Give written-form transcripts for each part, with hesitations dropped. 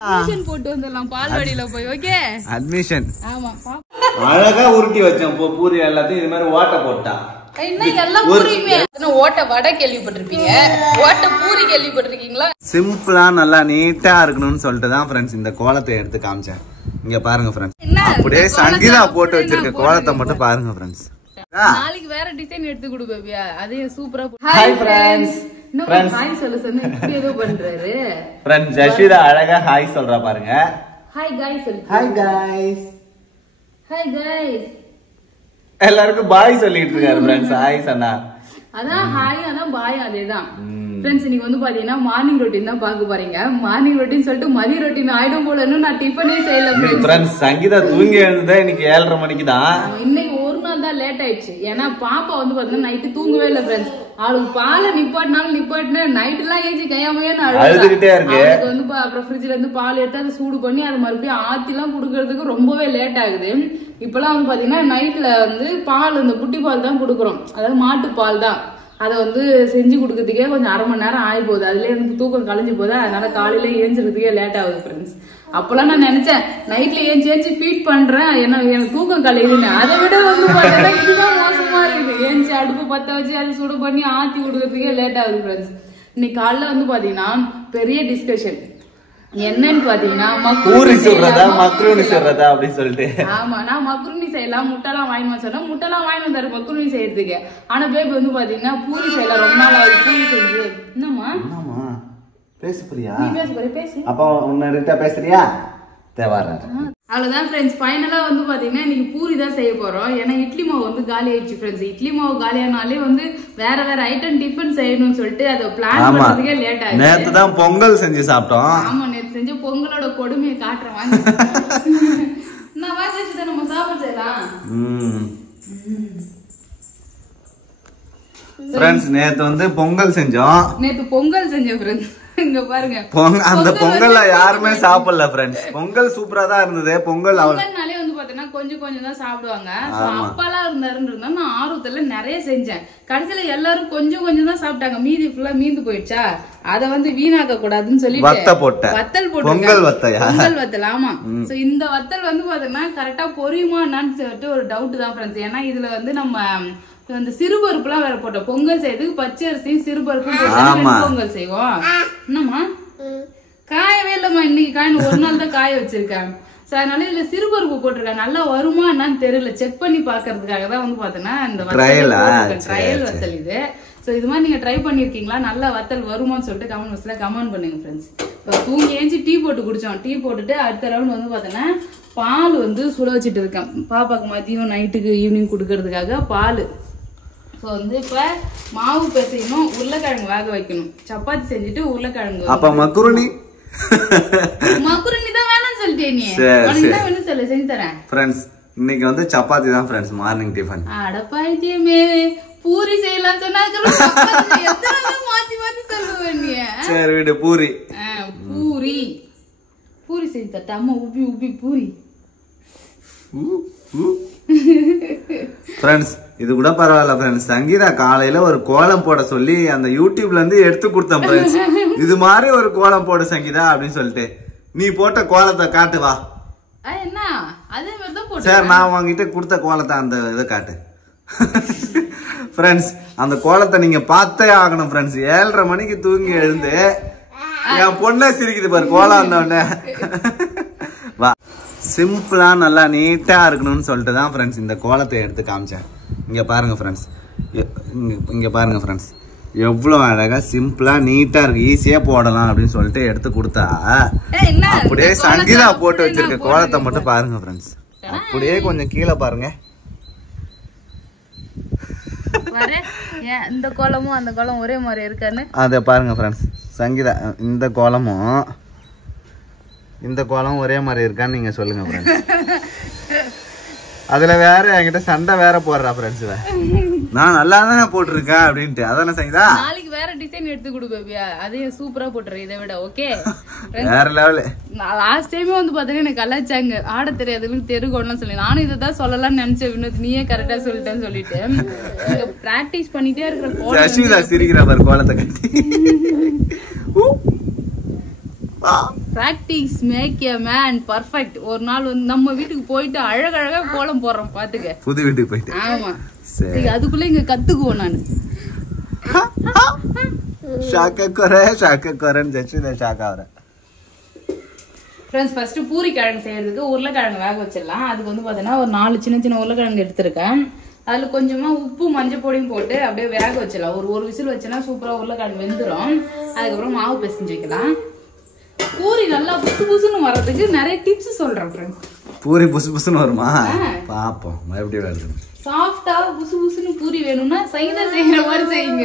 Admission போட்டு வந்துடலாம் பால்வாடியில போய். Okay admission. ஆமா அழகா உருட்டி வச்சேன் பூரி எல்லாத்தையும் இது மாதிரி ஓட்ட போட்டா. இன்னும் எல்லா பூரியுமே ஓட்ட வடை கேள்விப்பட்டிருப்பீங்க, ஓட்ட பூரி கேள்விப்பட்டிருக்கீங்களா? சிம்பிளா நல்லா நீட்டா இருக்கணும்னு சொல்லிட்டு தான் ஃப்ரெண்ட்ஸ் இந்த கோலத்தை எடுத்து காமிச்சேன். இங்க பாருங்க ஃப்ரெண்ட்ஸ், அப்படியே சங்கீதா போட்டு வச்சிருக்க கோலத்தை மட்டும் பாருங்க ஃப்ரெண்ட்ஸ். நாளைக்கு வேற டிசைன் எடுத்து கொடு பேபியா, அதே சூப்பரா. Hi friends. ஹாய் சொல்ல சொன்னா இப்படி ஏதோ பண்றாரு ஃப்ரெண்ட்ஸ். ஜஸ்விதா அழகா ஹாய் சொல்றா பாருங்க. ஹாய் गाइस சொல்லு. Hi guys. Hi guys. எல்லாருக்கும் பாய் சொல்லிட்டு இருக்காரு ஃப்ரெண்ட்ஸ். ஹாய் சொன்னா அதான் ஹாய், அதான் பாய், அதேதான் ஃப்ரெண்ட்ஸ். நீங்க வந்து பாத்தீங்கன்னா மார்னிங் ரொட்டீன் தான் பாக்க போறீங்க. மார்னிங் ரொட்டீன் சொல்லிட்டு மதிய ரொட்டீன் ஆயிடும் போல. இன்னும் நான் டிஃபனே செய்யல ஃப்ரெண்ட்ஸ். சங்கீதா தூங்கி எழுந்ததே இன்னைக்கு 7:30 மணிக்கு தான். இன்னைக்கு ஒரு நாள் தான் லேட் ஆயிடுச்சு. ஏன்னா பாப்பா வந்து பாத்தீங்கன்னா நைட்டு தூங்கவே இல்லை ஃப்ரெண்ட்ஸ். அவளுக்கு பாலை நிப்பாட்டின நைட் எல்லாம் ஏஞ்சி கையாமையே அழுதுகிட்டே இருக்கு. அவளுக்கு வந்து அப்புறம் ஃப்ரிட்ஜ்ல இருந்து பால் எடுத்து அதை சூடு பண்ணி அதை மறுபடியும் ஆத்தி எல்லாம் குடுக்கறதுக்கு ரொம்பவே லேட் ஆகுது. இப்பெல்லாம் வந்து பாத்தீங்கன்னா நைட்ல வந்து பால் இந்த புட்டி பால் தான் குடுக்குறோம், அதாவது மாட்டு பால் தான். அதை வந்து செஞ்சு கொடுக்கறதுக்கே கொஞ்சம் 1/2 மணி நேரம் ஆகி போகுது. அதுலயே எனக்கு தூக்கம் கலைஞ்சு போகுது. அதனால காலையில ஏஞ்சிறதுக்கே லேட் ஆகுது ஃப்ரெண்ட்ஸ். அப்பெல்லாம் நான் நினைச்சேன் நைட்ல ஏஞ்சி ஃபீட் பண்றேன், எனக்கு தூக்கம் கலையுதுன்னு. அதை விட வந்து பாத்தீங்கன்னா இதுதான் மோசமா இருக்குது. ஏஞ்சி அடுப்பு பத்த வச்சு அதை சுடு பண்ணி ஆத்தி கொடுக்கறதுக்கே லேட் ஆகுது ஃப்ரெண்ட்ஸ். இன்னைக்கு காலைல வந்து பாத்தீங்கன்னா பெரிய டிஸ்கஷன் என்னன்னு பாத்தீங்கன்னா பூரி சொல்றதா மக்ரூனி சொல்றதா அப்படி சொல்லிட்டு. ஆமா, நான் மக்ரூனி செய்யலாம் முட்டைலாம் வாங்கி சொன்னா முட்டைலாம் வாங்கி வந்தாரு மக்ரூனி செய்யறதுக்கு. ஆனா பேபி வந்து பாத்தீங்கன்னா பூரி செய்யலாம், ரொம்ப நாள் ஆகுது பூரி செஞ்சு. என்னம்மா பேசு பிரியா, நீ பேசு. அப்ப உன்ன பேசுறியா? அவ்வளவுதான் ஃப்ரெண்ட்ஸ். ஃபைனலா வந்து பாத்தீங்கன்னா இன்னைக்கு பூரி தான் செய்ய போறோம். ஏன்னா இட்லி மாவு வந்து காலி ஆயிடுச்சு ஃப்ரெண்ட்ஸ். இட்லி மாவு காலியானாலே வந்து வேற வேற ஐட்டம் டிஃபன் செய்யணும்னு சொல்லிட்டு அதை பிளான் பண்றதுக்கே லேட் ஆயிடுச்சு. நேத்து தான் பொங்கல் செஞ்சு சாப்பிட்டோம். ஆமா, நேத்து செஞ்ச பொங்கலோட கொடுமையை காட்டுறேன் வாங்க. நான் வாசிச்சு தான் நம்ம சாப்பிட செய்யலாம் ஃப்ரெண்ட்ஸ். நேத்து வந்து பொங்கல் செஞ்சோம். ஃப்ரெண்ட்ஸ். இங்க பாருங்க, அந்த பொங்கல்ல யாருமே சாப்பிடல ஃப்ரெண்ட்ஸ். பொங்கல் சூப்பரா தான் இருந்தது. பொங்கல்னாலே வந்து பாத்தீங்கன்னா கொஞ்சம் தான் சாப்பிடுவாங்க. அப்பாலாம் இருந்தாருன்னு நான் ஆர்வத்துல நிறைய செஞ்சேன். கடைசியில எல்லாரும் கொஞ்சம் தான் சாப்பிட்டாங்க. மீதி ஃபுல்லா மீந்து போயிடுச்சா, அத வந்து வீணாக்க கூடாதுன்னு சொல்லிட்டு வத்தல் போட்டு பொங்கல் வத்தல். ஆமா, சோ இந்த வத்தல் வந்து பாத்தீங்கன்னா கரெக்டா பொரியுமா என்னன்னு சொல்லிட்டு ஒரு டவுட் தான் ஃப்ரெண்ட்ஸ். ஏன்னா இதுல வந்து நம்ம இந்த சிறுபருப்பு எல்லாம் வேற போட்டோம். பொங்கல் செய்யறதுக்கு பச்சை அரிசியும் சிறுபருப்பும் போட்டு பொங்கல் செய்வோம். என்னம்மா காயவே இல்லம்மா, இன்னைக்கு காய் ஒரு நாள் தான் காய வச்சிருக்கேன். அதனால இதுல சிறுபருப்பு போட்டிருக்கேன். நல்லா வருமா என்னன்னு தெரியல, செக் பண்ணி பாக்குறதுக்காக தான் வந்து பாத்தீங்கன்னா இந்த ட்ரையல் வத்தல் இது. சோ இது மாதிரி நீங்க ட்ரை பண்ணிருக்கீங்களா? நல்லா வத்தல் வருமான்னு சொல்லிட்டு கமெண்ட் பாக்ஸ்ல கமெண்ட் பண்ணுங்க ஃப்ரெண்ட்ஸ். இப்போ தூங்கி ஏஞ்சி டீ போட்டு குடிச்சோம். டீ போட்டுட்டு அடுத்த ரவுண்ட் வந்து பாத்தீங்கன்னா பால் வந்து சுட வச்சுட்டு இருக்கேன். பாப்பாக்கு மதியம் நைட்டுக்கு ஈவினிங் குடுக்கறதுக்காக பால். ஸோ வந்து இப்போ மாவு பிசையணும், உருளைக்கிழங்கு வேக வைக்கணும். சப்பாத்தி செஞ்சுட்டு உருளைக்கிழங்கு. அப்ப மக்ரூனி தான் வேணாம்னு சொல்லிட்டேன் நீ. வேணும் சொல்லு, செஞ்சு தரேன் ஃப்ரெண்ட்ஸ். இன்னைக்கு வந்து சப்பாத்தி தான் ஃப்ரெண்ட்ஸ் மார்னிங் டிஃபன். அடப்பாயிட்டியமே, பூரி செய்யலாம் சொன்னாக்க மாத்தி சொல்லுவேன் நீ. சரி விடு, பூரி செஞ்சு தட்ட அம்மா. உப்பி பூரி ஃப்ரெண்ட்ஸ். இது கூட பரவாயில்ல ஃப்ரெண்ட்ஸ். சங்கீதா காலையில ஒரு கோலம் போட சொல்லி அந்த யூடியூப்ல இருந்து எடுத்து கொடுத்தேன் ஃப்ரெண்ட்ஸ். இது மாதிரி ஒரு கோலம் போட சங்கீதா அப்படின்னு சொல்லிட்டு நீ போட்ட கோலத்தை காட்டு வா. என்ன அதே மாதிரி தான் போடு. சரி, நான் உங்ககிட்ட கொடுத்த கோலத்தை அந்த இதை காட்டு ஃப்ரெண்ட்ஸ். அந்த கோலத்தை நீங்க பார்த்தே ஆகணும் ஃப்ரெண்ட்ஸ். 7:30 மணிக்கு தூங்கி எழுந்து என் பொண்ணே சிரிக்குது பாரு கோலம் வந்தோடனே. வா, சிம்பிளா நல்லா நீட்டா இருக்கணும்னு சொல்லிட்டு தான் ஃப்ரெண்ட்ஸ் இந்த கோலத்தை எடுத்து காமிச்சேன். இங்க பாருங்க ஃப்ரெண்ட்ஸ், இங்க பாருங்க ஃப்ரெண்ட்ஸ், எவ்வளவு அழகா சிம்பிளா நீட்டா இருக்கு. ஈஸியா போடலாம் அப்படின்னு சொல்லிட்டு எடுத்து கொடுத்தா அப்படியே சங்கீதா போட்டு வச்சிருக்க கோலத்தை மட்டும் பாருங்க ஃப்ரெண்ட்ஸ். அப்படியே கொஞ்சம் கீழே பாருங்க. இந்த கோலமும் அந்த கோலம் ஒரே மாதிரி இருக்கான்னு அத பாருங்க ஃப்ரெண்ட்ஸ். சங்கீதா இந்த கோலமும் இந்த கோலம் ஒரே மாதிரி இருக்கான்னு நீங்க சொல்லுங்க ஃப்ரெண்ட்ஸ். அதுல வேற என்கிட்ட சண்டை வேற போடுறா ஃப்ரெண்ட்ஸ். நான் நல்லா தானே போட்டிருக்கேன் அப்படின்ட்டு. அதானே சங்கீதா? நாளைக்கு வேற டிசைன் எடுத்து கொடு பேபியா, அதையும் சூப்பரா போட்டுறேன் இதை விட. ஓகே, வேற லெவல். லாஸ்ட் டைமே வந்து பாத்தீங்கன்னா எனக்கு கலாச்சாங்க ஆட தெரியாதுன்னு தெருகோடலாம் சொல்லி. நானும் இதை தான் சொல்லலாம்னு நினைச்சேன். வினோத் நீயே கரெக்டா சொல்லிட்டேன்னு சொல்லிட்டு பிராக்டிஸ் பண்ணிட்டே இருக்கிற சிரிக்கிற பாரு கோலத்தை கட்டி. Practice make a man perfect. ஒரு நாள் வந்து நம்ம வீட்டுக்கு போயிட்டு அழகழகா கோலம் போடுறோம் பாத்துக்க. புது வீட்டுக்கு போயிட்டு. ஆமா சரி, அதுக்குள்ள இங்க கத்துக்குவோம் நானு. ஃப்ரெண்ட்ஸ் ஃபர்ஸ்ட் பூரி கிழங்கு செய்யறதுக்கு உருளைக்கிழங்கு வேக வச்சிடலாம். அதுக்கு வந்து பாத்தீங்கன்னா ஒரு 4 சின்ன சின்ன உருளைக்கிழங்கு எடுத்திருக்கேன். அதுல கொஞ்சமா உப்பு மஞ்சள் பொடியும் போட்டு அப்படியே வேக வச்சிடலாம். ஒரு விசில் வச்சோன்னா சூப்பரா உருளைக்கிழங்கு வெந்துடும். அதுக்கப்புறம் மாவு பிசைஞ்சு வைக்கலாம். பூரி நல்லா புசு புசுன்னு வர்றதுக்கு நிறைய டிப்ஸ் சொல்றேன் ஃப்ரெண்ட்ஸ். பூரி புசு புசுன்னு வருமா பாப்போம். மறுபடியும் சாஃப்டா புசு புசுன்னு பூரி வேணும்னா செய்யற மாதிரி செய்யுங்க.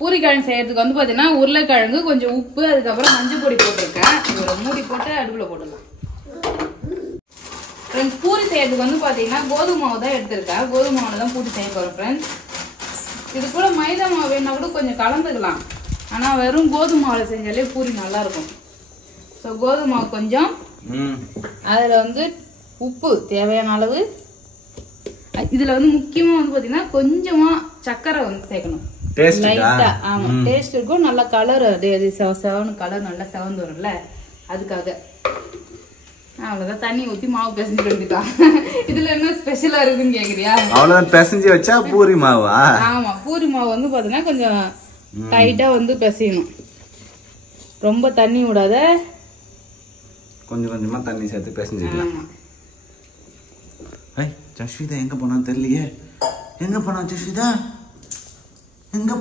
பூரி கிழங்கு செய்யறதுக்கு வந்து பாத்தீங்கன்னா உருளைக்கிழங்கு கொஞ்சம் உப்பு அதுக்கப்புறம் மஞ்சள் பொடி போட்டிருக்கேன். ஒரு மூடி போட்டு அடுப்புல போடலாம். ஃப்ரெண்ட்ஸ் பூரி செய்யறதுக்கு வந்து பாத்தீங்கன்னா கோதுமை மாவு தான் எடுத்திருக்கேன். கோதுமை மாவுல தான் பூரி செய்ய போறேன் ஃப்ரெண்ட்ஸ். இது கூட மைதா மாவு வேணா கூட கொஞ்சம் கலந்துக்கலாம். ஆனா வெறும் கோதுமை மாவுல செஞ்சாலே பூரி நல்லா இருக்கும். ஸோ கோதுமை மாவு கொஞ்சம், அதுல வந்து உப்பு தேவையான அளவு. இதுல வந்து முக்கியமா வந்து பாத்தீங்கன்னா கொஞ்சமா சக்கரை வந்து சேர்க்கணும். லைட்டா ஆமா டேஸ்ட் இருக்கும். நல்ல கலர் செவன்னு கலர் நல்லா செவந்து வரும்ல, அதுக்காக. அவ்வளவுதான், தண்ணி ஊத்தி மாவு பிசைஞ்சு வேண்டியதான். இதுல என்ன ஸ்பெஷலா இருக்குன்னு கேக்குறியா? அவ்வளவுதான், பிசைஞ்சு வச்சா பூரி மாவா? ஆமா, பூரி மாவு வந்து பாத்தீங்கன்னா கொஞ்சம் டைட்டா வந்து பிசையணும். ரொம்ப தண்ணி விடாத, கொஞ்சம் கொஞ்சமா தண்ணி சேர்த்து பிசைஞ்சுக்கலாம். ஜஸ்விதா எங்க போனா தெரியலையே. எங்க போனா ஜஸ்விதா? எங்க?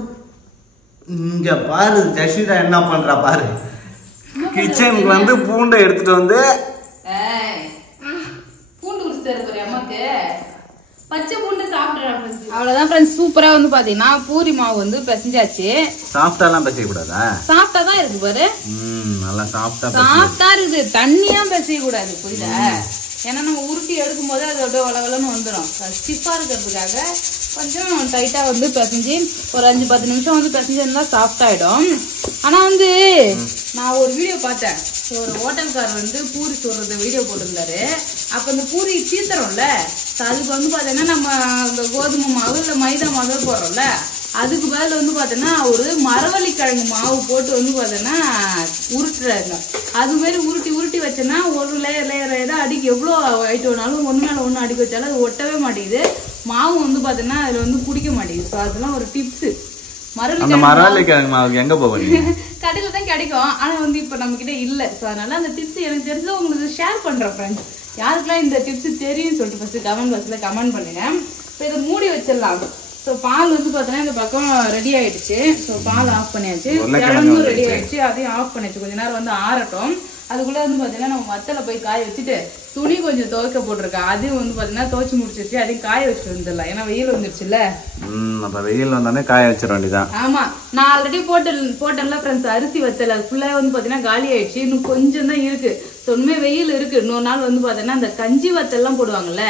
இங்க பாரு ஜஸ்விதா என்ன பண்றா பாரு. கிச்சனுக்கு வந்து பூண்டை எடுத்துட்டு வந்து பூண்டு உரிச்சு தர போறியா அம்மாக்கு? பச்சை பூண்டு சாப்பிடுறாங்க. அவ்வளவுதான் ஃப்ரெண்ட்ஸ், சூப்பரா வந்து பாத்தீங்கன்னா பூரி மாவு வந்து பிசைஞ்சாச்சு. சாஃப்டாலாம் பிசைய கூடாதா? சாஃப்டா தான் இருக்கு பாரு. நல்லா சாஃப்டா இருக்குது. தண்ணியா பிசைய கூடாது, புரியுதா? ஏன்னா நம்ம உருட்டி எடுக்கும் போது அது அப்படியே வளவலன்னு வந்துடும். ஸ்டிஃபா இருக்கிறதுக்காக கொஞ்சம் டைட்டா வந்து பிசைஞ்சு ஒரு 5-10 நிமிஷம் வந்து பிசைஞ்சிருந்தா சாஃப்ட் ஆயிடும். ஆனா வந்து நான் ஒரு வீடியோ பார்த்தேன். ஒரு ஹோட்டல்காரர் வந்து பூரி சொல்றது வீடியோ போட்டிருந்தாரு. அப்ப இந்த பூரி தீர்த்தரோம்ல, அதுக்கு வந்து பாத்தீங்கன்னா நம்ம இந்த கோதுமை மாவு இல்ல மைதா மாவு போடுறோம்ல, அதுக்கு பதில் வந்து பாத்தீங்கன்னா ஒரு மரவள்ளி கிழங்கு மாவு போட்டு வந்து பாத்தீங்கன்னா உருட்டுறாங்க. அது மாதிரி உருட்டி உருட்டி வச்சேன்னா ஒரு லேயர் அடிக்க எவ்வளோ ஐட்டம் வேணாலும் ஒன்று மேலே ஒன்று அடிக்க வச்சாலும் அது ஒட்டவே மாட்டேங்குது. மாவு வந்து பாத்தீங்கன்னா அதுல வந்து குடிக்க மாட்டேங்குது. ஸோ அதெல்லாம் ஒரு டிப்ஸ். மரவள்ளி கிழங்கு மாவு எங்க போவீங்க? கடையில தான் கிடைக்கும். ஆனா வந்து இப்ப நம்ம கிட்ட இல்ல. ஸோ அதனால அந்த டிப்ஸ் எனக்கு தெரிஞ்சு உங்களுக்கு ஷேர் பண்றேன் ஃப்ரெண்ட்ஸ். யாருக்கெல்லாம் இந்த டிப்ஸ் தெரியும் சொல்லிட்டு ஃபர்ஸ்ட் கமெண்ட் பாக்ஸ்ல கமெண்ட் பண்ணுங்க. இப்போ இதை மூடி வச்சிடலாம். ஸோ பால் வந்து பார்த்தீங்கன்னா இந்த பக்கம் ரெடி ஆயிடுச்சு. ஸோ பால் ஆஃப் பண்ணியாச்சு, கிழங்கும் ரெடி ஆயிடுச்சு, அதையும் ஆஃப் பண்ணியாச்சு. கொஞ்ச நேரம் வந்து ஆறட்டும். அதுக்குள்ள வந்து பார்த்தீங்கன்னா நம்ம வத்தலை போய் காய வச்சுட்டு துணி கொஞ்சம் துவைக்க போட்டிருக்கேன். அதையும் வந்து பார்த்தீங்கன்னா துவைச்சு முடிச்சிருச்சு. அதையும் காய வச்சுட்டு வந்துடலாம். ஏன்னா வெயில் வந்துருச்சுல்ல. அப்ப வெயில் வந்தானே காய வச்சிட வேண்டியதான். ஆமா, நான் ஆல்ரெடி போட்டேன்ல ஃப்ரெண்ட்ஸ் அரிசி வத்தல். அது ஃபுல்லா வந்து பார்த்தீங்கன்னா காலி ஆயிடுச்சு. இன்னும் கொஞ்சம் தான் இருக்கு. ஸோ உண்மை வெயில் இருக்கு. இன்னொரு நாள் வந்து பார்த்தீங்கன்னா அந்த கஞ்சி வத்தல்லாம் போடுவாங்கல்ல,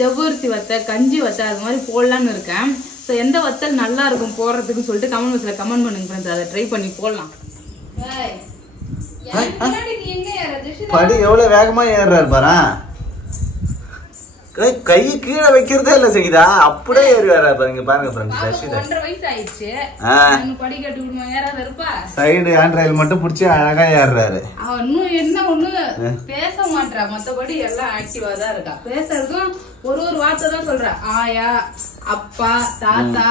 ஜவ்வரிசி வத்தை, கஞ்சி வத்தை, அது மாதிரி போடலான்னு இருக்கேன். ஸோ எந்த வத்தல் நல்லா இருக்கும் போடுறதுக்கு சொல்லிட்டு கமெண்ட் பாக்ஸ்ல கமெண்ட் பண்ணுங்க ஃப்ரெண்ட்ஸ். அதை ட்ரை பண்ணி போடலாம். படி எவ்வளவு வேகமா ஏறாரு பாரு. கை கீழே வைக்கிறதே இல்ல செய்தா, அப்படியே ஏறி வர்றாரு பாருங்க. பாருங்க ஃப்ரெண்ட்ஸ், 1.5 வயசு ஆயிடுச்சு. படி கட்டு விடுமா ஏறாத இருப்பா. சைடு ஆண்ட்ராயில் மட்டும் புடிச்சு அழகா ஏறாரு. அவன் இன்னும் என்ன ஒண்ணு பேச மாட்டா, மத்தபடி எல்லாம் ஆக்டிவா தான் இருக்கா. பேசுறதும் ஒரு வார்த்தை தான் சொல்ற. ஆயா, அப்பா, தாத்தா,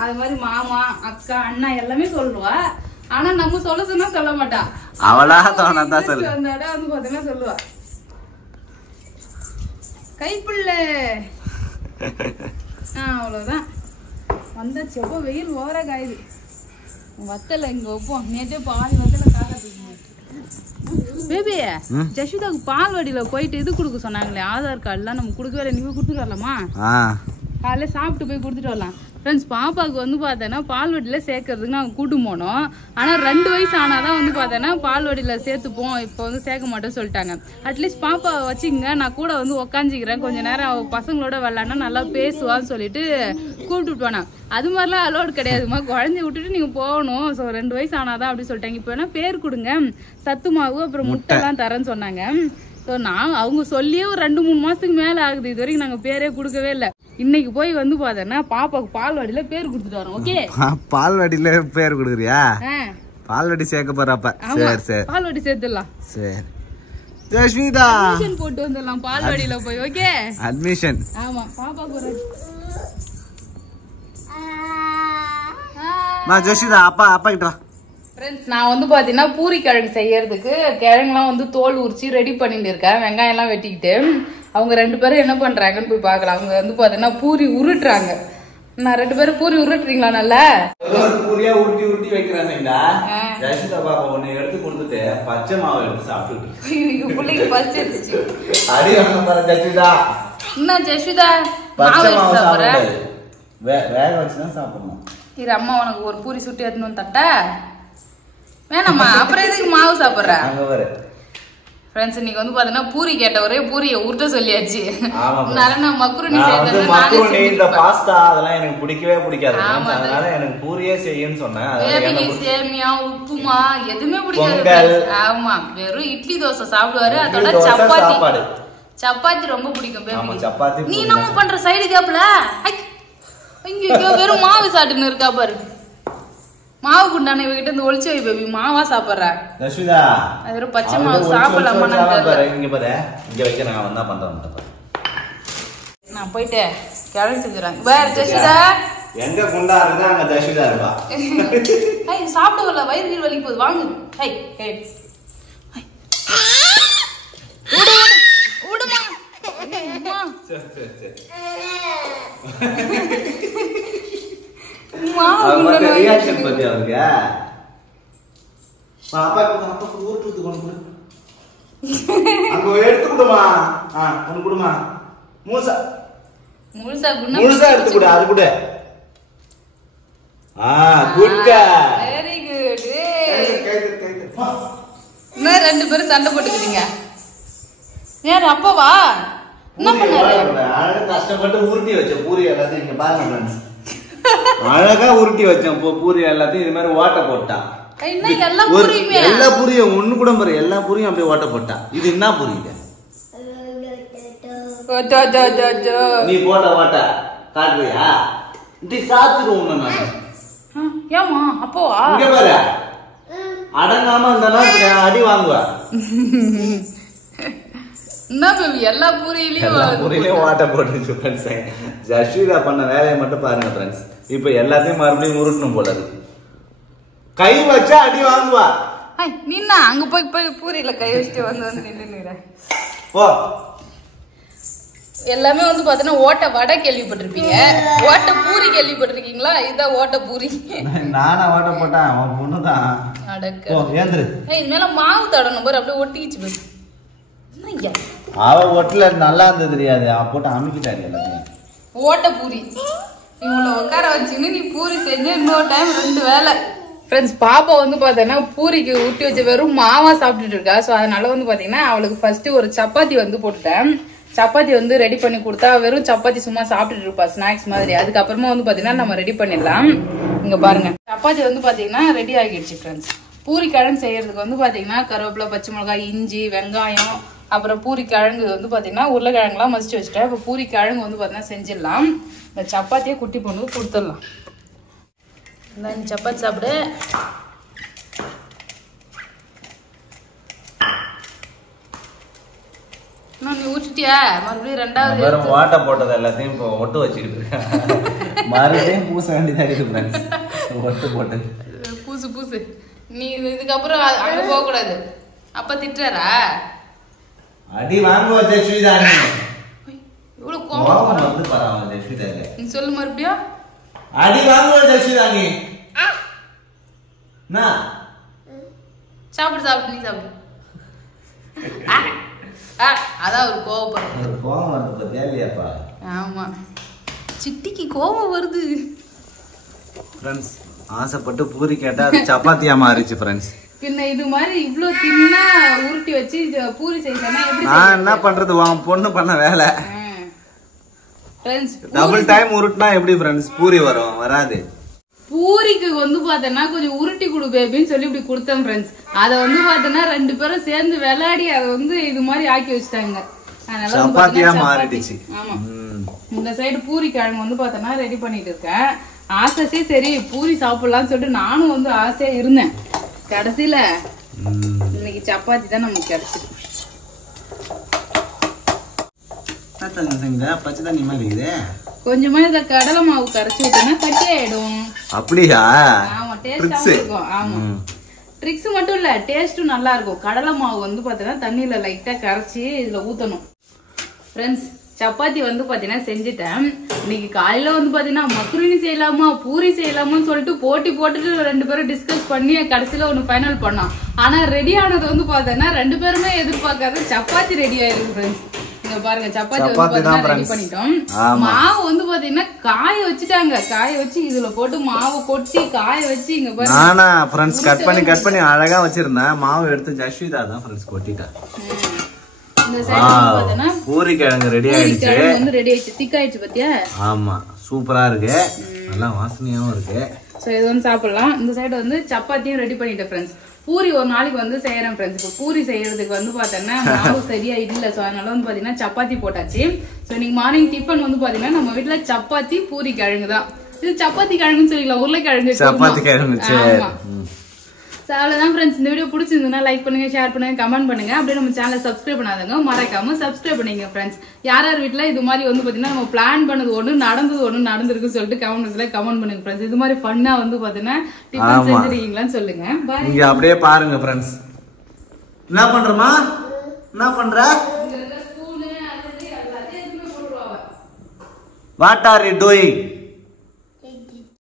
அது மாதிரி மாமா, அக்கா, அண்ணா எல்லாமே சொல்லுவா. ஆனா நம்ம சொல்ல சொன்னா சொல்ல மாட்டா. அவளா தோணதான் சொல்லு. வந்து பாத்தீங்கன்னா சொல்லுவா கைப்புள்ள. அவ்வளவுதான் வந்தாச்சு. எப்போ வெயில் ஓர காயுது. வத்தல இங்க வைப்போம். நேற்றே பாதி வத்தல காக்கத்துக்கு. பேபி ஜஸ்விதாவுக்கு பால்வாடியில போயிட்டு இது கொடுக்க சொன்னாங்களே, ஆதார் கார்டுலாம் நம்ம கொடுக்கவே இல்லை. நீங்க கொடுத்துட்டு வரலாமா? காலையில சாப்பிட்டு போய் கொடுத்துட்டு வரலாம். ஃப்ரெண்ட்ஸ், பாப்பாவுக்கு வந்து பார்த்தோன்னா பால்வாடியில் சேர்க்கறதுக்கு நாங்கள் கூட்டு போனோம். ஆனால் 2 வயசு ஆனாதான் வந்து பார்த்தோன்னா பால்வாடியில் சேர்த்துப்போம், இப்போ வந்து சேர்க்க மாட்டோம்னு சொல்லிட்டாங்க. அட்லீஸ்ட் பாப்பாவை வச்சுக்கங்க, நான் கூட வந்து உக்காஞ்சிக்கிறேன், கொஞ்ச நேரம் அவள் பசங்களோட விளாட்னா நல்லா பேசுவான்னு சொல்லிட்டு கூப்பிட்டு போனேன். அது மாதிரிலாம் அலோடு கிடையாதுமா, குழந்தைய விட்டுட்டு நீங்கள் போகணும். ஸோ 2 வயசு ஆனாதான் அப்படி சொல்லிட்டாங்க. இப்போ வேணா பேர் கொடுங்க, சத்து மாவு அப்புறம் முட்டைலாம் தரேன்னு சொன்னாங்க. ஸோ நான் அவங்க சொல்லியே ஒரு 2-3 மாதத்துக்கு மேலே ஆகுது. இது வரைக்கும் நாங்கள் பேரே கொடுக்கவே இல்லை. இன்னைக்கு போய் வந்து பார்த்தோன்னா பாப்பாவுக்கு பால்வாடியில பேர் கொடுத்துட்டு வரோம். ஓகே, பால்வாடியில பேர் கொடுக்குறியா? பால்வடி சேர்க்க போறப்ப. சரி சரி பால்வடி சேர்த்துடலாம். சரி ஜஸ்விதா அட்மிஷன் போட்டு வந்துடலாம் பால்வடியில போய். Okay admission. ஆமா பாப்பா போற ஜஸ்விதா அப்பா கிட்ட வா. ஃப்ரெண்ட்ஸ் நான் வந்து பாத்தீங்கன்னா பூரி கிழங்கு செய்யறதுக்கு கிழங்குலாம் வந்து தோல் உரிச்சு ரெடி பண்ணிட்டு இருக்கேன். வெங்காயம் எல்லாம் வெட்டிக்கிட்டு அவங்க 2 பேரும் என்ன பண்றாங்கன்னு போய் பாக்கலாம். அவங்க வந்து பாத்தீங்கன்னா பூரி உருட்டுறாங்க. நான் 2 பேரும் பூரி உருட்டுறீங்களா? நல்லா பூரியா உருட்டி வைக்கிறாங்கடா. ஜஸ்விதா பாப்பா ஒன்னு எடுத்து கொடுத்துட்டு பச்சை மாவு எடுத்து சாப்பிட்டு பிள்ளைக்கு பச்சை இருந்துச்சு. அடி வாங்க பாரு ஜஸ்விதா. என்ன ஜஸ்விதா பச்சை மாவு சாப்பிடுற? வேக வச்சுதான் சாப்பிடணும். இரு அம்மா உனக்கு ஒரு பூரி சுட்டு எடுத்துன்னு வந்து தட்டா? வேணாம்மா அப்புறம் எதுக்கு மாவு சாப்பிடுற? ஃப்ரெண்ட்ஸ் இன்னைக்கு வந்து பாத்தீங்கன்னா பூரி கேட்ட ஒரே பூரியை உருட்ட சொல்லியாச்சு. அதனால நான் மக்ருனி செய்தேன். இந்த பாஸ்தா அதெல்லாம் எனக்கு பிடிக்கவே பிடிக்காது. அதனால எனக்கு பூரியே செய்யன்னு சொன்னேன். சேமியா உப்புமா எதுவுமே பிடிக்காது. ஆமா வெறும் இட்லி தோசை சாப்பிடுவாரு. அதோட சப்பாத்தி ரொம்ப பிடிக்கும் பேபி. நீ நம்ம பண்ற சைடு கேப்ல இங்க வெறும் மாவு சாப்பிட்டுன்னு இருக்கா பாரு. மாவு குண்டான இவகிட்ட இருந்து ஒளிச்சு வை பேபி. மாவா சாப்பிடுற ஜஸ்விதா? அது வெறும் பச்சை மாவு சாப்பிடலாமா? இங்க பாரு இங்க வைக்க நான் வந்தா பண்றேன். நான் போயிட்டு கிளம்பி செஞ்சுறேன். வேற ஜஸ்விதா எங்க குண்டா இருந்தா அங்க ஜஸ்விதா இருப்பா. ஐய் சாப்பிட வரல வயிறு வலி போகுது வாங்கு. ஐய் ஏய் ஓடுமா சரி சரி சரி ரியாக்ஷன் பத்தி அவங்க அப்பா ஊருக்கு கொண்டு அங்க எடுத்து கொடுமா. ஒண்ணு கொடுமா. முழுசா எடுத்து கொடு. அது கூட வெரி குட். இன்னும் 2 பேரும் சண்டை போட்டுக்கிறீங்க. யாரு அப்பாவா? என்ன பண்ணாரு? கஷ்டப்பட்டு உருட்டி வச்ச பூரி எல்லாத்தையும் இங்க பாருங்க ஃப்ரெண்ட்ஸ். அழகா உருட்டி வச்சேன் பூரி எல்லாத்தையும் இது மாதிரி ஓட்ட போட்டான். எல்லா பூரியும் ஒண்ணு கூட பாரு. எல்லா பூரியும் அப்படியே ஓட்ட போட்டான். இது என்ன பூரி? நீ போட்ட ஓட்ட காட்டுறியா? இப்படி சாத்துடுவோம் நான். ஏமா அப்போவா? இங்க பாரு அடங்காம இருந்தா அடி வாங்குவா. எல்லா பூரியிலயும் ஓட்ட போட்டு ஜஸ்விதா பண்ண வேலையை மட்டும் பாருங்க ஃப்ரெண்ட்ஸ். இப்ப எல்லாத்தையும் மறுபடியும் உருட்டணும் போல இருக்கு. கை வச்சா அடி வாங்குவா. நின்னா அங்க போய் பூரியில கை வச்சுட்டு வந்து நின்று எல்லாமே வந்து பாத்தீங்கன்னா ஓட்ட வடை கேள்விப்பட்டிருப்பீங்க. ஓட்ட பூரி கேள்விப்பட்டிருக்கீங்களா? இதுதான் ஓட்ட பூரி. நானா ஓட்ட போட்டேன். அவன் பொண்ணுதான். இது மேல மாவு தடணும் பாரு. அப்படியே ஒட்டிக்கிச்சு பாரு. அவ ஒட்டல நல்லா இருந்தது தெரியாது. அவ போட்டு அமுக்கிட்டாரு எல்லாத்தையும். ஓட்ட பூரி இவ்வளவு உட்கார வச்சுன்னு நீ பூரி செஞ்சு இன்னொரு டைம் 2 வேலை. ஃப்ரெண்ட்ஸ் பாப்பா வந்து பாத்தீங்கன்னா பூரிக்கு ஊட்டி வச்சு வெறும் மாவா சாப்பிட்டுட்டு இருக்கா. ஸோ அதனால வந்து பாத்தீங்கன்னா அவளுக்கு ஃபர்ஸ்ட் ஒரு சப்பாத்தி வந்து போட்டுட்டேன். சப்பாத்தி வந்து ரெடி பண்ணி கொடுத்தா வெறும் சப்பாத்தி சும்மா சாப்பிட்டுட்டு இருப்பா ஸ்நாக்ஸ் மாதிரி. அதுக்கப்புறமா வந்து பாத்தீங்கன்னா நம்ம ரெடி பண்ணிடலாம். இங்க பாருங்க சப்பாத்தி வந்து பாத்தீங்கன்னா ரெடி ஆகிடுச்சு ஃப்ரெண்ட்ஸ். பூரி கிழங்கு செய்யறதுக்கு வந்து பாத்தீங்கன்னா கருவேப்பிலை, பச்சை மிளகாய், இஞ்சி, வெங்காயம், அப்புறம் பூரி கிழங்கு வந்து பாத்தீங்கன்னா உருளைக்கிழங்குலாம் மசிச்சு வச்சுட்டேன். இப்போ பூரி கிழங்கு வந்து பாத்தீங்கன்னா செஞ்சிடலாம். இந்த சப்பாத்தியை குட்டி பொண்ணு கொடுத்துடலாம். இந்த சப்பாத்தி சாப்பிடு. நீ ஊற்றிட்டியா? மறுபடியும் 2வது வாட்டை போட்டது எல்லாத்தையும் இப்போ ஒட்டு வச்சுக்கிட்டு இருக்கேன். மறுபடியும் பூச வேண்டியதா இருக்கு. ஒட்டு போட்டு பூசு. நீ இதுக்கப்புறம் அங்க போக கூடாது. அப்ப திட்டுறாரா? அடி வாங்குவா ஜஸ்விதா. இவ்வளவு கோபம் வந்து பாராம ஜஸ்விதா. நீ சொல்லு மறுபடியும். அடி வாங்குவா ஜஸ்விதா நீ. சாப்பிடு நீ சாப்பிடு. அதான் ஒரு கோபம் வருது பத்தியா இல்லையாப்பா? ஆமா சிட்டிக்கு கோபம் வருது. ஃப்ரெண்ட்ஸ் ஆசைப்பட்டு பூரி கேட்டா அது சப்பாத்தியா மாறிச்சு ஃப்ரெண்ட்ஸ். பின்ன இது மாதிரி இவ்ளோ தின்னா உருட்டி வச்சு பூரி செய்யறனா எப்படி? நான் என்ன பண்றது? உன் பொண்ணு பண்ண வேலை. ஃப்ரெண்ட்ஸ் டபுள் டைம் உருட்டினா எப்படி ஃப்ரெண்ட்ஸ் பூரி வரும்? வராது. பூரிக்கு வந்து பாத்தனா கொஞ்சம் உருட்டி கொடு பேபின்னு சொல்லி இப்படி கொடுத்தேன் ஃப்ரெண்ட்ஸ். அதை வந்து பாத்தனா 2 பேரும் சேர்ந்து விளையாடி அதை வந்து இது மாதிரி ஆக்கி வச்சுட்டாங்க. அதனால சப்பாத்தியா மாறிடுச்சு. ஆமா இந்த சைடு பூரி கிழங்கு வந்து பாத்தனா ரெடி பண்ணிட்டு இருக்கேன். ஆசை சரி பூரி சாப்பிடலாம்னு சொல்லிட்டு நானும் வந்து ஆசையா இருந்தேன். கடைசியில இன்னைக்கு சப்பாத்தி தான் நமக்கு கிடைச்சிருக்கு. பச்சை தண்ணி மாதிரி இருக்குது. கொஞ்சமா இத கடலை மாவு கரைச்சி விட்டோம்னா கட்டி ஆயிடும். அப்படியா? ஆமா, டேஸ்டா இருக்கும். ஆமா, ட்ரிக்ஸ் மட்டும் இல்ல, டேஸ்டும் நல்லா இருக்கும். கடலை மாவு வந்து பாத்தீங்கன்னா தண்ணியில லைட்டா கரைச்சி இதுல ஊத்தணும். ஃப்ரெண்ட்ஸ், சப்பாத்தி வந்து பாத்தீங்கன்னா செஞ்சுட்டேன். இன்னைக்கு காலையில வந்து பாத்தீங்கன்னா மக்ருனி செய்யலாமா பூரி செய்யலாமான்னு சொல்லிட்டு போட்டுட்டு 2 பேரும் டிஸ்கஸ் பண்ணி கடைசியில ஒண்ணு ஃபைனல் பண்ணோம். ஆனா ரெடி ஆனது வந்து பாத்தீங்கன்னா 2 பேருமே எதிர்பார்க்காத சப்பாத்தி ரெடி ஆயிருக்கு. ஃப்ரெண்ட்ஸ், பாருங்க, சப்பாத்தி வந்து பாத்தீங்கன்னா ரெடி பண்ணிட்டோம். மாவு வந்து பாத்தீங்கன்னா காய வச்சுட்டாங்க. காய வச்சு இதுல போட்டு மாவு கொட்டி காய வச்சு இங்க பாருங்க. நானா ஃப்ரெண்ட்ஸ் கட் பண்ணி அழகா வச்சிருந்தேன். மாவு எடுத்து ஜஸ்விதா தான் ஃப்ரெண்ட்ஸ் கொட்டிட்டா. இந்த சைடு வந்து பாத்தீங்கன்னா பூரி கிழங்கு ரெடி ஆயிடுச்சு. வந்து ரெடி ஆயிடுச்சு, திக் ஆயிடுச்சு பாத்தியா? ஆமா, சூப்பரா இருக்கு, நல்லா வாசனையாவும் இருக்கு. சோ இது வந்து சாப்பிடலாம். இந்த சைடு வந்து சப்பாத்தியும் ரெடி பண்ணிட்டேன். ஃப்ரெண்ட்ஸ், பூரி ஒரு நாளைக்கு வந்து செய்யறேன். ஃப்ரெண்ட்ஸ், இப்போ பூரி செய்யறதுக்கு வந்து பாத்தீங்கன்னா மாவு சரியா இல்ல. சோ அதனால வந்து பாத்தீங்கன்னா சப்பாத்தி போட்டாச்சு. சோ இன்னைக்கு மார்னிங் டிஃபன் வந்து பாத்தீங்கன்னா நம்ம வீட்டுல சப்பாத்தி பூரி கிழங்கு தான். இது சப்பாத்தி கிழங்குன்னு சொல்லிக்கலாம், உருளைக்கிழங்கு. சப்பாத்தி கிழங்கு. அவ்வளவுதான் ஃப்ரெண்ட்ஸ். இந்த வீடியோ பிடிச்சிருந்ததுன்னா லைக் பண்ணுங்க, ஷேர் பண்ணுங்க, கமெண்ட் பண்ணுங்க. அப்படியே நம்ம சேனலை சப்ஸ்கிரைப் பண்ணாதவங்க மறக்காம சப்ஸ்கிரைப் பண்ணிங்க. ஃப்ரெண்ட்ஸ், யார் வீட்டுல இது மாதிரி வந்து பாத்தீங்கன்னா நம்ம பிளான் பண்ணது ஒண்ணு நடந்திருக்குன்னு சொல்லிட்டு கமெண்ட்ஸ்ல கமெண்ட் பண்ணுங்க. ஃப்ரெண்ட்ஸ், இது மாதிரி ஃபன்னா வந்து பாத்தீங்கன்னா டிஃபன் செஞ்சிருக்கீங்களான்னு சொல்லுங்க. நீங்க அப்படியே பாருங்க. ஃப்ரெண்ட்ஸ், என்ன பண்றமா, என்ன பண்ற? What are you doing?